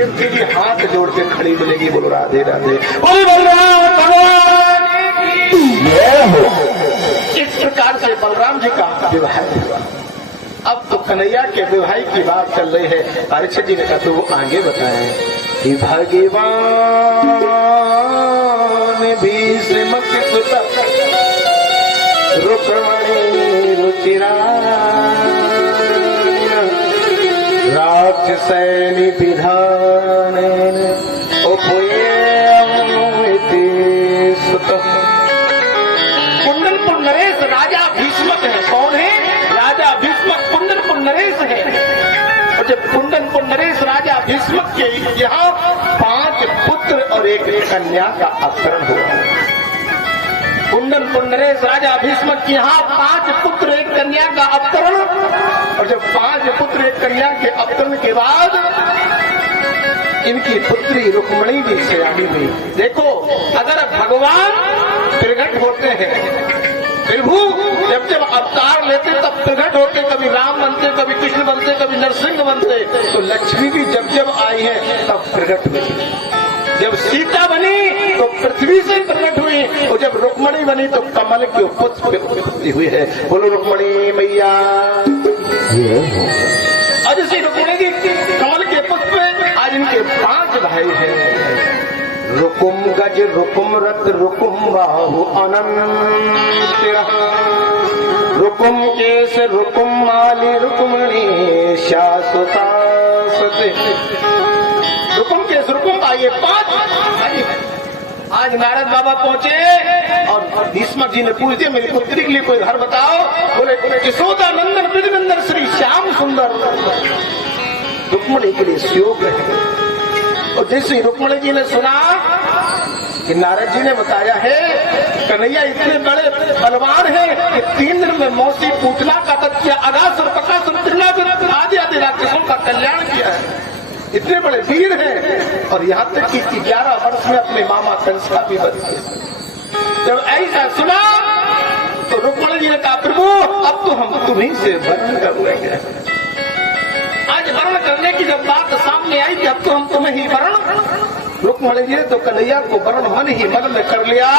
देवकी जी हाथ जोड़ के खड़ी मिलेगी। बोलो राधे राधे, बोलो बलराम भगवान की जय हो। इस प्रकार से बलराम जी का विवाह हुआ। अब तो कन्हैया के विवाह की बात चल रही है। परीक्षित जी ने कहा तो वो आगे बताए कि भगवान भीष्म सुत रुक्मणी रुचिरा राक्षसैनि विधान उपयेति सुतः। कुंडलपुर नरेश राजा भीष्मक है। कौन है? राजा भीष्मक कुंडलपुर नरेश है। और जब कुंडलपुर नरेश राजा भीष्मक के यहाँ 5 पुत्र और 1 कन्या का अपहरण हुआ। कुंडलपुर नरेश राजा भीष्मक के यहाँ 5 पुत्र 1 कन्या का अपहरण। और जब 5 पुत्र 1 कन्या के अपहरण के बाद इनकी पुत्री रुक्मणी भी सयानी हुई। देखो, अगर भगवान प्रकट होते हैं, प्रभु जब जब अवतार लेते तब प्रकट होते, कभी राम बनते, कभी कृष्ण बनते, कभी नरसिंह बनते। तो लक्ष्मी भी जब जब आई है तब प्रकट हुई। जब सीता बनी तो पृथ्वी से प्रकट हुई, और जब रुक्मणी बनी तो कमल के पुष्प पे उत्पत्ति हुई है। बोलो रुक्मणी मैया। आज इसी रुक्मणी की कमल के पुष्प में आज इनके 5 भाई हैं। रुकुम गज रुकुम रथ रुकुम बाहु अनंत रुकुम केस रुकुम माली रुक्मणी शाश्वतासते। रुकुम केस रुकुम ये 5 आज नारद बाबा पहुंचे और भीष्मक जी ने पूछ दिया मेरी पुत्री के लिए कोई घर बताओ। बोले यशोदा नंदन ब्रजनंदन श्री श्याम सुंदर रुक्मणी के लिए सुयोग है। और जैसे रुक्मणी जी ने सुना कि नारद जी ने बताया है कन्हैया इतने बड़े बलवान हैं कि 3 दिन में मौसी पूतना का तत् किया, अगासुर बकासुर त्रिनासुर आदि आदि राक्षसों का कल्याण किया है, इतने बड़े वीर हैं। और यहाँ तक कि 11 वर्ष में अपने मामा कंस का भी वध किया। जब ऐसा सुना तो रुक्मणी जी ने कहा प्रभु अब तो हम तुम्हीं से वर्ण कर लेंगे। आज वर्ण करने की जब बात सामने आई कि अब तो हम तुम्हें ही वर्ण। रुक्मणी जी ने तो कन्हैया को वर्ण मन ही मन में कर लिया।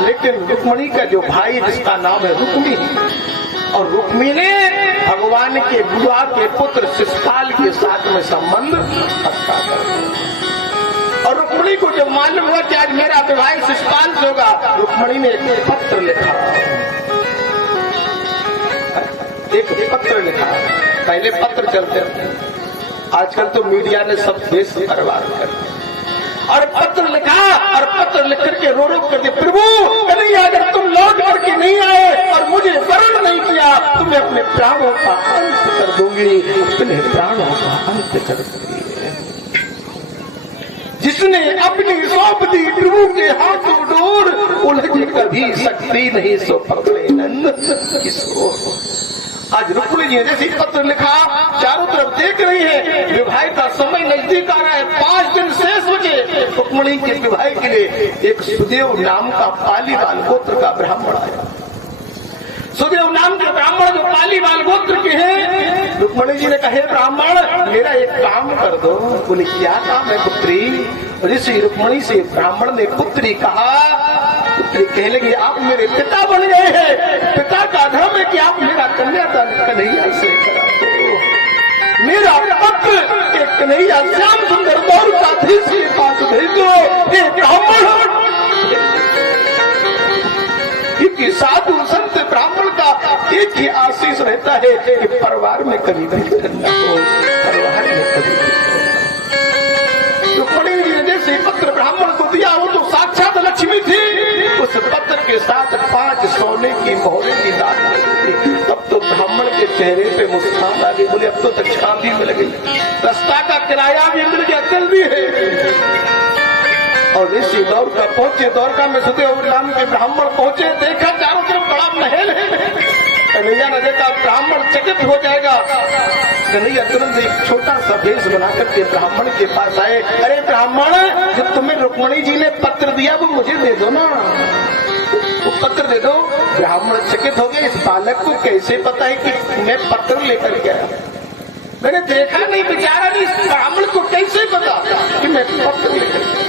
लेकिन रुक्मणी का जो भाई जिसका नाम है रुक्मी, और रुक्मी ने भगवान के बुआ के पुत्र शिशुपाल के साथ में संबंध पक्का कर दिया। और रुक्मणी को जब मालूम हुआ कि आज मेरा विवाह शिशुपाल से होगा, रुक्मणी ने एक पत्र लिखा। पहले पत्र चलते थे, आजकल तो मीडिया ने सब देश बर्बाद कर दिया। और पत्र लिखा और पत्र लिख करके रो रो कर दिया प्रभु कन्हैया अगर तुम लौट करके नहीं आए और मुझे वर्ण नहीं किया तो मैं अपने प्राणों का अंत कर दूंगी। अपने प्राणों का अंत कर दूंगी। जिसने अपनी सौंप दी प्रभु के हाथों डोर, उलझ कभी सकती नहीं सो पकड़े नंद किसको। आज रुक्मणी जी ने जैसे पत्र लिखा, चारों तरफ देख रही है, विवाह का समय नजदीक आ रहा है, 5 दिन शेष बचे रुक्मणी के विवाह के लिए। एक सुदेव नाम का पालीवाल गोत्र का ब्राह्मण आया। सुदेव नाम के ब्राह्मण जो पालीवाल गोत्र के हैं, रुक्मणी जी ने कहे ब्राह्मण मेरा एक काम कर दो। बोले क्या काम है पुत्री? ऋषि रुक्मणी से ब्राह्मण ने पुत्री कहा, पुत्री कहने लगी आप मेरे पिता बन गए हैं, पिता का धर्म है कि आप मेरा कन्यादान कन्हैया से करा दो। मेरा पत्र एक कन्हैया श्याम सुंदर द्वारकाधीश के पास भेज दो। हे ब्राह्मण, क्योंकि साधु संत ब्राह्मण का एक ही आशीष रहता है कि परिवार में कभी विघटन न हो, परिवार में कभी। रुक्मणी जी ने जैसे पत्र ब्राह्मण को दिया, वो तो साक्षात लक्ष्मी थी। उस पत्र के साथ 5 सोने की मोहरें की दान थी। अब तो ब्राह्मण के चेहरे पे मुस्कान आ गई। बोले अब तो दक्षिणा भी मिल गई, रास्ता का किराया भी मिल गया, चल भी है। और इसी द्वारका पहुंचे, द्वारका में सुदेव नाम के ब्राह्मण पहुंचे, देखा चारों तरफ बड़ा महल है। कन्हैया ने देखा ब्राह्मण चकित हो जाएगा। कन्हैया तुरंत एक छोटा सा भेष बना करके ब्राह्मण के पास आए। अरे ब्राह्मण, जो तुम्हें रुक्मणी जी ने पत्र दिया वो मुझे दे दो ना, वो पत्र दे दो। ब्राह्मण चकित हो गए, इस बालक को कैसे पता है कि मैं पत्र लेकर गया? मैंने देखा नहीं, बेचारा नहीं, ब्राह्मण को कैसे पता? मैं पत्र लिख रही।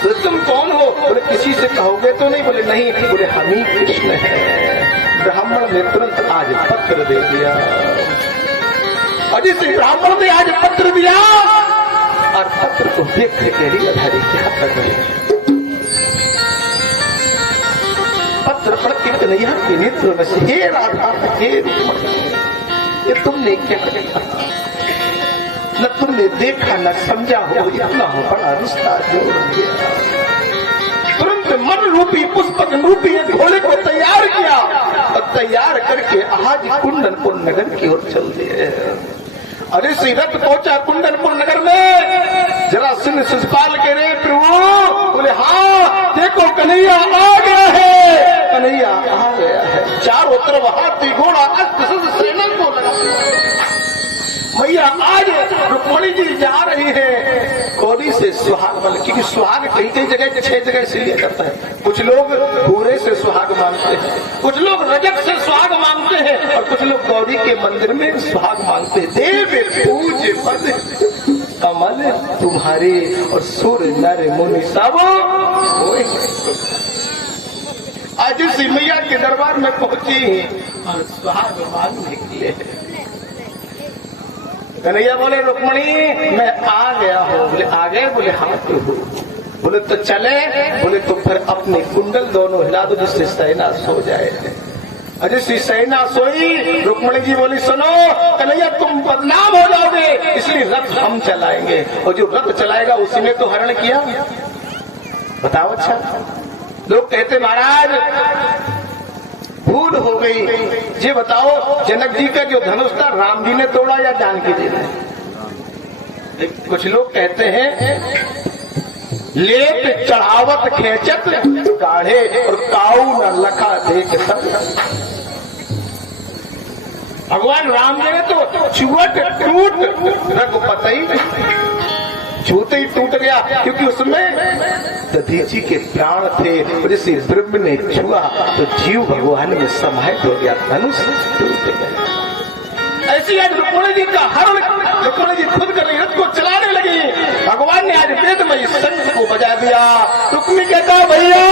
तो तुम कौन हो? बोले किसी से कहोगे तो नहीं? बोले नहीं। बोले हम ही कृष्ण हैं। ब्राह्मण ने तुरंत आज पत्र दे दिया, और जिस ब्राह्मण ने आज पत्र दिया और पत्र को देख के लीलाधारी क्या कर रहे हैं। पत्र पढ़ के कन्हैया के नेत्र में से हे राधा हे रुक्मणी, ये तुमने क्या किया? न तुमने देखा न समझा हो, इतना हो बड़ा रिश्ता जोड़ दिया। तुरंत मन रूपी पुष्पक रूपी एक घोड़े को तैयार किया और तैयार करके आज कुंदनपुर नगर की ओर चल दिए। अरे श्री रथ पहुंचा कुंदनपुर नगर में। जरा सिंह शिषपाल के रे प्रभु, बोले हाँ देखो कन्हैया आ गया है, कन्हैया आ गया है। चारों तरफ हाथी घोड़ा अस्त्र शस्त्र सेना को लगा। भैया आज रुक्मणी जी जा रही है कौड़ी से सुहाग बल, क्योंकि सुहाग कई कई जगह 6 जगह से लिया जाता है। कुछ लोग भूरे से सुहाग मांगते हैं, कुछ लोग रजत से सुहाग मांगते हैं, और कुछ लोग गौरी के मंदिर में सुहाग मांगते हैं। देव पूज पद कमल तुम्हारे और सुर नर मुनि सब। आज इस मैया के दरबार में पहुंची और सुहाग मांगने के लिए। कन्हैया बोले रुक्मणी मैं आ गया हूँ। बोले आ गए? बोले हाँ प्रभु। बोले तो चले? बोले तो फिर अपने कुंडल दोनों हिला दो जिससे सेना सो जाए। अजय श्री सेना सोई। रुक्मणी जी बोली सुनो कन्हैया तुम बदनाम हो जाओगे, इसलिए रथ हम चलाएंगे, और जो रथ चलाएगा उसी ने तो हरण किया। बताओ। अच्छा लोग कहते महाराज भूल हो गई। ये बताओ जनक जी का जो धनुष था राम जी ने तोड़ा या जानकी जी ने? कुछ लोग कहते हैं लेट चढ़ावत खेचत गाढ़े और काऊ न लखा देख सब। भगवान राम जी ने तो चुवट टूट रघुपति छूते ही टूट गया, क्योंकि उसमें दधीची के प्राण थे। जैसे ब्रह्म ने छुआ तो जीव भगवान में समाहित हो गया, धनुष टूट गया। ऐसी आज रुक्मणी जी का हरण रुक्मणी जी खुद कर रही, रथ को चलाने लगी। भगवान ने आज वेदमयी शंख को बजा दिया। रुक्मी कहता भैया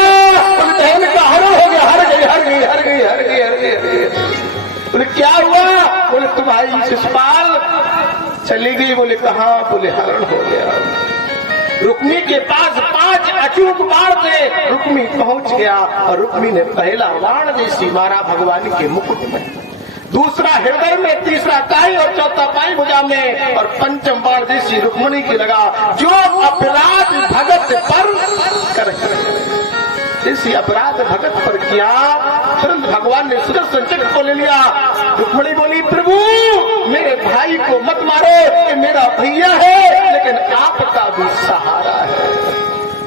बहन का हरण हो गया, हर गई हर गई हर गई हर गई हर गई हर गई। बोले क्या हुआ? बोले तुम्हारी शिषपाल चली गई। बोले कहाँ? बोले हरण हो गया। रुक्मी के पास 5 अचूक बाण थे। रुक्मी पहुंच गया और रुक्मी ने पहला बाण जैसी मारा भगवान के मुकुट में, दूसरा हृदय में, तीसरा टाई और चौथा पाई भुजा में, और पंचम बाण जैसी रुक्मणी की लगा। जो अपराध भगत पर कर जैसी अपराध भगत पर किया, तुरंत भगवान ने सुदर्शन चक्र को ले लिया। रुक्मणी बोली प्रभु मेरे भाई को मत मारो, ये मेरा भैया है लेकिन आपका भी सहारा है।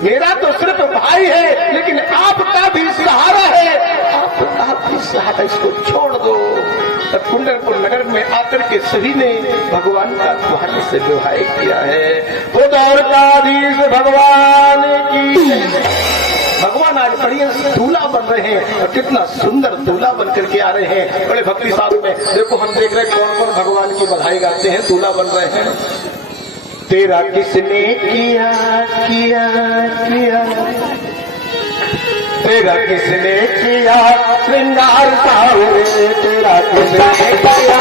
मेरा तो सिर्फ भाई है लेकिन आपका भी सहारा है, आपका भी सहारा, इसको छोड़ दो। तब कुंडनपुर नगर में आकर के सभी ने भगवान का तुम्हारे से विवाह किया है। वो द्वारकाधीश भगवान की। भगवान आज बढ़िया दूल्हा बन रहे हैं, और कितना सुंदर दूल्हा बन करके आ रहे हैं। बड़े भक्ति साथ में देखो हम देख रहे हैं कौन कौन भगवान की बधाई गाते हैं, दूल्हा बन रहे हैं। तेरा किसने किया किया किया, तेरा किसने किया श्रृंगार सावरे, तेरा किसने किया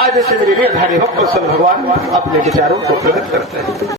आज से मेरे लिए धारी भक्त भगवान अपने विचारों को प्रकट करते हैं।